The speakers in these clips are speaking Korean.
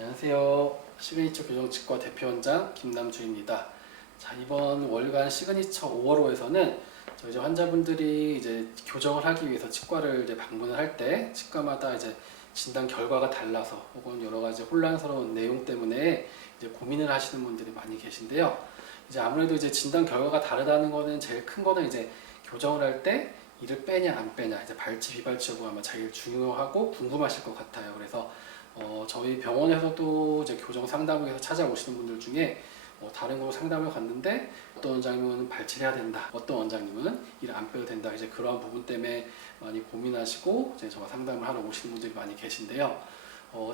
안녕하세요. 시그니처 교정치과 대표원장 김남주입니다. 자, 이번 월간 시그니처 5월호에서는 저희 이제 환자분들이 이제 교정을 하기 위해서 치과를 이제 방문을 할 때 치과마다 이제 진단 결과가 달라서 혹은 여러 가지 혼란스러운 내용 때문에 이제 고민을 하시는 분들이 많이 계신데요. 이제 아무래도 이제 진단 결과가 다르다는 거는 제일 큰 거는 이제 교정을 할 때 이를 빼냐 안 빼냐, 이제 발치 비발치 여부가 아마 제일 중요하고 궁금하실 것 같아요. 그래서 저희 병원에서도 이제 교정 상담을 위해서 찾아오시는 분들 중에 다른 곳 상담을 갔는데 어떤 원장님은 발치를 해야 된다, 어떤 원장님은 이를 안 빼도 된다, 이제 그러한 부분 때문에 많이 고민하시고 이제 저와 상담을 하러 오시는 분들이 많이 계신데요.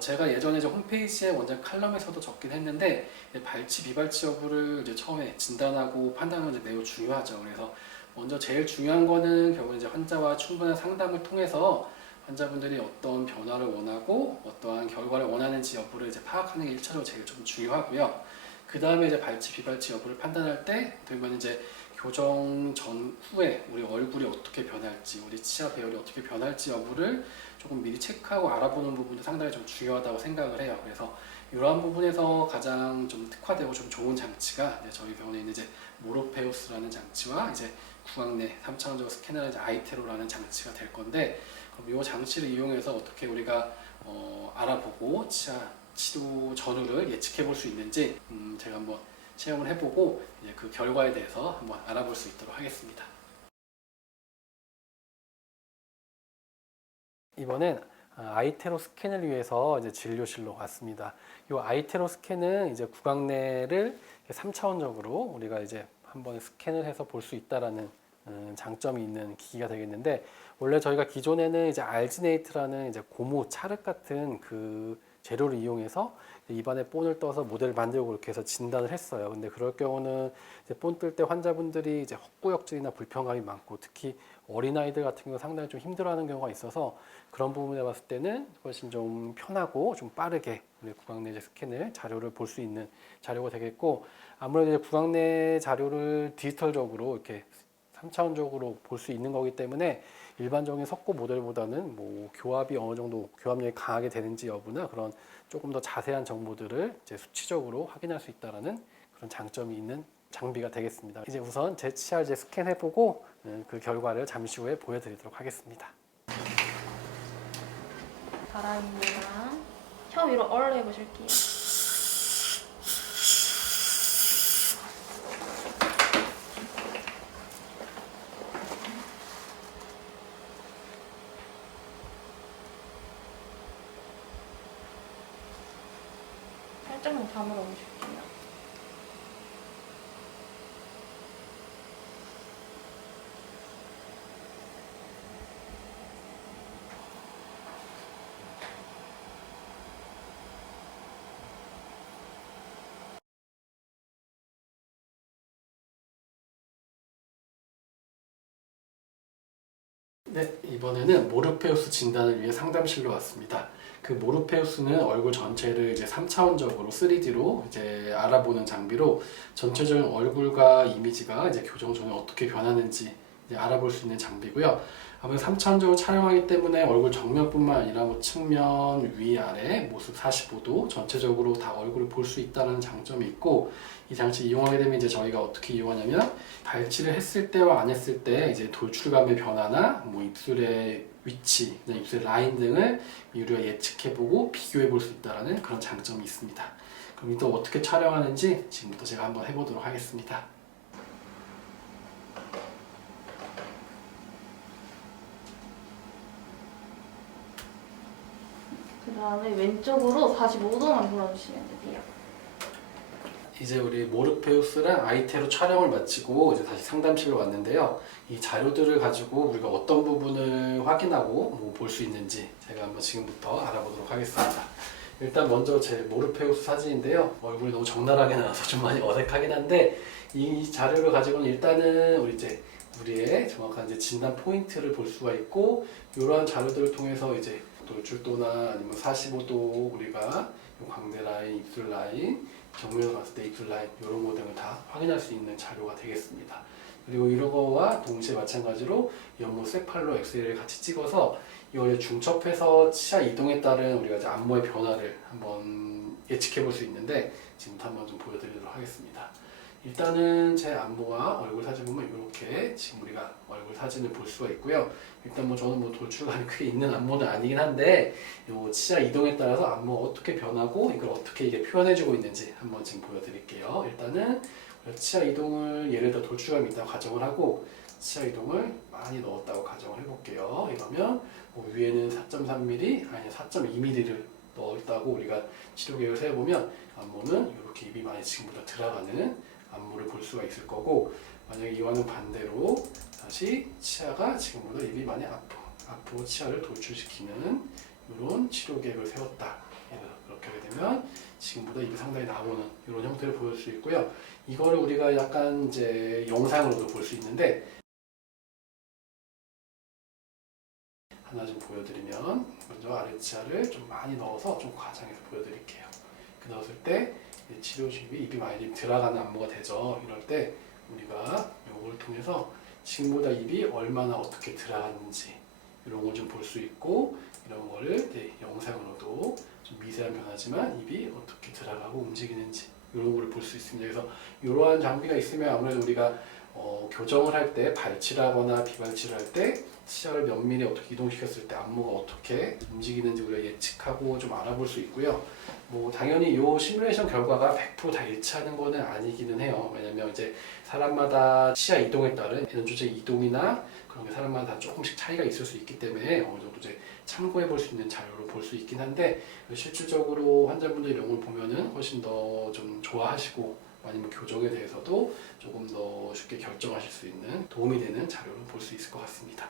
제가 예전에 이제 홈페이지에 원장 칼럼에서도 적긴 했는데 발치 비발치 여부를 이제 처음에 진단하고 판단하는 게 매우 중요하죠. 그래서 먼저 제일 중요한 거는 결국 이제 환자와 충분한 상담을 통해서 환자분들이 어떤 변화를 원하고 어떠한 결과를 원하는지 여부를 이제 파악하는 게 1차적으로 제일 좀 중요하고요. 그 다음에 이제 발치 비발치 여부를 판단할 때 그러면 이제 교정 전후에 우리 얼굴이 어떻게 변할지, 우리 치아 배열이 어떻게 변할지 여부를 조금 미리 체크하고 알아보는 부분도 상당히 좀 중요하다고 생각을 해요. 그래서 이러한 부분에서 가장 좀 특화되고 좀 좋은 장치가 저희 병원에 있는 이제 모로페우스라는 장치와 이제 구강내 3차원적 스캐너라는 이제 아이테로라는 장치가 될 건데, 그럼 이 장치를 이용해서 어떻게 우리가 알아보고 치아 치료 전후를 예측해 볼 수 있는지 제가 한번 체험을 해보고 이제 그 결과에 대해서 한번 알아볼 수 있도록 하겠습니다. 이번엔 아이테로 스캔을 위해서 이제 진료실로 왔습니다. 이 아이테로 스캔은 이제 구강내를 3차원적으로 우리가 이제 한번 스캔을 해서 볼 수 있다라는 장점이 있는 기기가 되겠는데, 원래 저희가 기존에는 이제 알지네이트라는 이제 고무 찰흙 같은 그 재료를 이용해서 입안에 본을 떠서 모델을 만들고 그렇게 해서 진단을 했어요. 근데 그럴 경우는 이제 본 뜰 때 환자분들이 이제 헛구역질이나 불편감이 많고, 특히 어린아이들 같은 경우 상당히 좀 힘들어하는 경우가 있어서 그런 부분에 봤을 때는 훨씬 좀 편하고 좀 빠르게 구강내 스캔을 자료를 볼 수 있는 자료가 되겠고, 아무래도 이제 구강내 자료를 디지털적으로 이렇게 3차원적으로 볼 수 있는 거기 때문에 일반적인 석고 모델보다는 뭐 교합이 어느 정도 교합력이 강하게 되는지 여부나 그런 조금 더 자세한 정보들을 이제 수치적으로 확인할 수 있다라는 그런 장점이 있는 장비가 되겠습니다. 이제 우선 제 치아 이제 스캔해보고 그 결과를 잠시 후에 보여드리도록 하겠습니다. 바람입니다. 혀 위로 얼려 해보실게요. 살짝만 다물어 보실게요. 네, 이번에는 모르페우스 진단을 위해 상담실로 왔습니다. 그 모르페우스는 얼굴 전체를 이제 3차원적으로 3D로 이제 알아보는 장비로 전체적인 얼굴과 이미지가 이제 교정 전에 어떻게 변하는지 이제 알아볼 수 있는 장비고요. 아무래도 3차원적으로 촬영하기 때문에 얼굴 정면뿐만 아니라 뭐 측면, 위, 아래, 모습 45도 전체적으로 다 얼굴을 볼 수 있다는 장점이 있고, 이 장치 이용하게 되면 이제 저희가 어떻게 이용하냐면 발치를 했을 때와 안 했을 때 이제 돌출감의 변화나 뭐 입술의 위치, 입술 라인 등을 우리가 예측해보고 비교해볼 수 있다는 그런 장점이 있습니다. 그럼 또 어떻게 촬영하는지 지금부터 제가 한번 해보도록 하겠습니다. 그 다음에 왼쪽으로 45도만 돌아주시면 돼요. 이제 우리 모르페우스랑 아이테로 촬영을 마치고 이제 다시 상담실로 왔는데요. 이 자료들을 가지고 우리가 어떤 부분을 확인하고 뭐 볼 수 있는지 제가 한번 지금부터 알아보도록 하겠습니다. 일단 먼저 제 모르페우스 사진인데요. 얼굴이 너무 적나라하게 나와서 좀 많이 어색하긴 한데, 이 자료를 가지고는 일단은 우리의 정확한 이제 진단 포인트를 볼 수가 있고, 이러한 자료들을 통해서 이제 돌출도나 아니면 45도 우리가 광대 라인, 입술 라인, 정면으로 봤을 때 입술 라인 이런 거 등을 다 확인할 수 있는 자료가 되겠습니다. 그리고 이런 거와 동시에 마찬가지로 옆모습 세팔로 엑스레이를 같이 찍어서 이걸 중첩해서 치아 이동에 따른 우리가 이제 안모의 변화를 한번 예측해 볼 수 있는데 지금부터 한번 좀 보여드리도록 하겠습니다. 일단은 제 안모와 얼굴 사진 보면 이렇게 지금 우리가 얼굴 사진을 볼 수가 있고요. 일단 뭐 저는 뭐 돌출감이 크게 있는 안모는 아니긴 한데 요 치아 이동에 따라서 안모가 어떻게 변하고 이걸 어떻게 이게 표현해주고 있는지 한번 지금 보여드릴게요. 일단은 치아 이동을 예를 들어 돌출감이 있다고 가정을 하고 치아 이동을 많이 넣었다고 가정을 해볼게요. 이러면 뭐 위에는 4.3mm 아니 4.2mm를 넣었다고 우리가 치료 계획을 세워보면 안모는 이렇게 입이 많이 지금보다 들어가는 안모를 볼 수가 있을 거고, 만약에 이와는 반대로 다시 치아가 지금보다 입이 많이 앞으로 치아를 돌출시키는 이런 치료 계획을 세웠다. 그렇게 하게 되면 지금보다 입이 상당히 나오는 이런 형태를 보일 수 있고요. 이거를 우리가 약간 이제 영상으로도 볼 수 있는데 하나 좀 보여드리면 먼저 아래치아를 좀 많이 넣어서 좀 과장해서 보여드릴게요. 그 넣었을 때 치료 중에 입이 많이 들어가는 안모가 되죠. 이럴 때 우리가 이걸 통해서 지금보다 입이 얼마나 어떻게 들어갔는지 이런 걸 좀 볼 수 있고, 이런 거를 영상으로도 좀 미세한 변화지만 입이 어떻게 들어가고 움직이는지 이런 거를 볼 수 있습니다. 그래서 이러한 장비가 있으면 아무래도 우리가 교정을 할 때 발치하거나 비발치를 할 때 치아를 몇 미리 어떻게 이동시켰을 때 안모가 어떻게 움직이는지 우리가 예측하고 좀 알아볼 수 있고요. 뭐 당연히 이 시뮬레이션 결과가 100% 다 일치하는 거는 아니기는 해요. 왜냐면 이제 사람마다 치아 이동에 따른 연조제 이동이나 그런 게 사람마다 다 조금씩 차이가 있을 수 있기 때문에 어느 정도 이제 참고해 볼 수 있는 자료로 볼 수 있긴 한데, 실질적으로 환자분들이 이런 걸 보면은 훨씬 더 좀 좋아하시고 아니면 교정에 대해서도 조금 더 쉽게 결정하실 수 있는 도움이 되는 자료를 볼 수 있을 것 같습니다.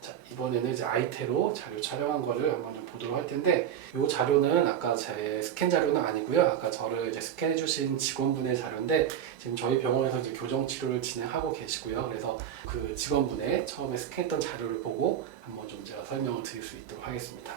자, 이번에는 이제 아이테로 자료 촬영한 거를 한번 좀 보도록 할 텐데, 이 자료는 아까 제 스캔 자료는 아니고요. 아까 저를 이제 스캔해 주신 직원분의 자료인데 지금 저희 병원에서 이제 교정 치료를 진행하고 계시고요. 그래서 그 직원분의 처음에 스캔했던 자료를 보고 한번 좀 제가 설명을 드릴 수 있도록 하겠습니다.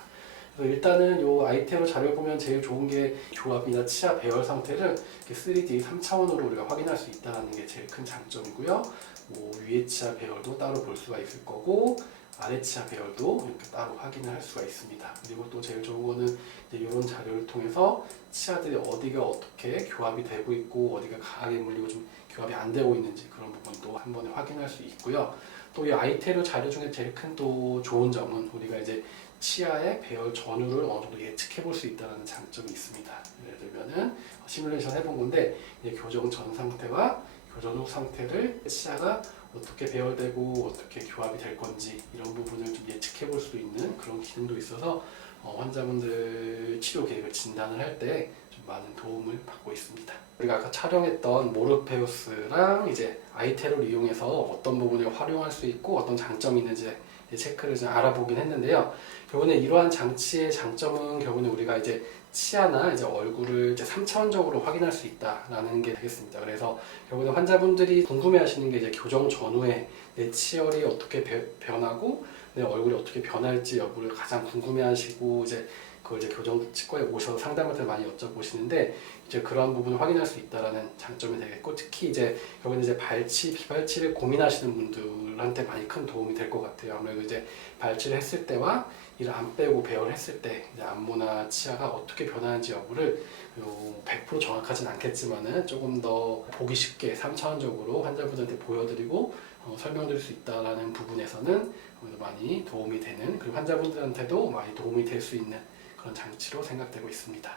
그래서 일단은 이 아이테로 자료를 보면 제일 좋은 게 교합이나 치아 배열 상태를 3D 3차원으로 우리가 확인할 수 있다는 게 제일 큰 장점이고요. 뭐 위에 치아 배열도 따로 볼 수가 있을 거고 아래 치아 배열도 이렇게 따로 확인을 할 수가 있습니다. 그리고 또 제일 좋은 거는 이런 자료를 통해서 치아들이 어디가 어떻게 교합이 되고 있고 어디가 강하게 물리고 좀 교합이 안 되고 있는지 그런 부분도 한 번에 확인할 수 있고요. 또 이 아이테로 자료 중에 제일 큰 또 좋은 점은 우리가 이제 치아의 배열 전후를 어느 정도 예측해 볼 수 있다는 장점이 있습니다. 예를 들면은 시뮬레이션 해본 건데 교정 전 상태와 교정 후 상태를 치아가 어떻게 배열되고 어떻게 교합이 될 건지 이런 부분을 좀 예측해 볼 수 있는 그런 기능도 있어서 환자분들 치료 계획을 진단을 할 때 좀 많은 도움을 받고 있습니다. 우리가 아까 촬영했던 모르페우스랑 이제 아이테를 이용해서 어떤 부분을 활용할 수 있고 어떤 장점이 있는지 체크를 좀 알아보긴 했는데요. 결국에 이러한 장치의 장점은 결국에 우리가 이제 치아나 이제 얼굴을 이제 3차원적으로 확인할 수 있다라는 게 되겠습니다. 그래서 결국에 환자분들이 궁금해하시는 게 이제 교정 전후에 내 치열이 어떻게 변하고 내 얼굴이 어떻게 변할지 여부를 가장 궁금해하시고 이제 그걸 이제 교정 치과에 오셔서 상담을 때 많이 여쭤보시는데 이제 그러한 부분을 확인할 수 있다라는 장점이 되겠고, 특히 이제 결국에 이제 발치, 비발치를 고민하시는 분들한테 많이 큰 도움이 될 것 같아요. 아무래도 이제 발치를 했을 때와 이를 안 빼고 배열을 했을 때 이제 안모나 치아가 어떻게 변하는지 여부를 100% 정확하진 않겠지만은 조금 더 보기 쉽게 3차원적으로 환자분들한테 보여드리고 설명드릴 수 있다라는 부분에서는 많이 도움이 되는, 그리고 환자분들한테도 많이 도움이 될 수 있는 그런 장치로 생각되고 있습니다.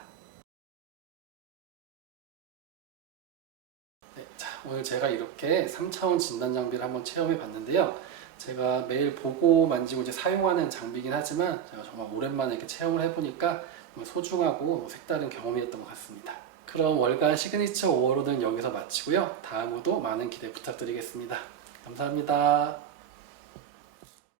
네, 자, 오늘 제가 이렇게 3차원 진단 장비를 한번 체험해 봤는데요. 제가 매일 보고 만지고 이제 사용하는 장비이긴 하지만 제가 정말 오랜만에 이렇게 체험을 해보니까 소중하고 색다른 경험이었던 것 같습니다. 그럼 월간 시그니처 5월호는 여기서 마치고요. 다음호도 많은 기대 부탁드리겠습니다. 감사합니다.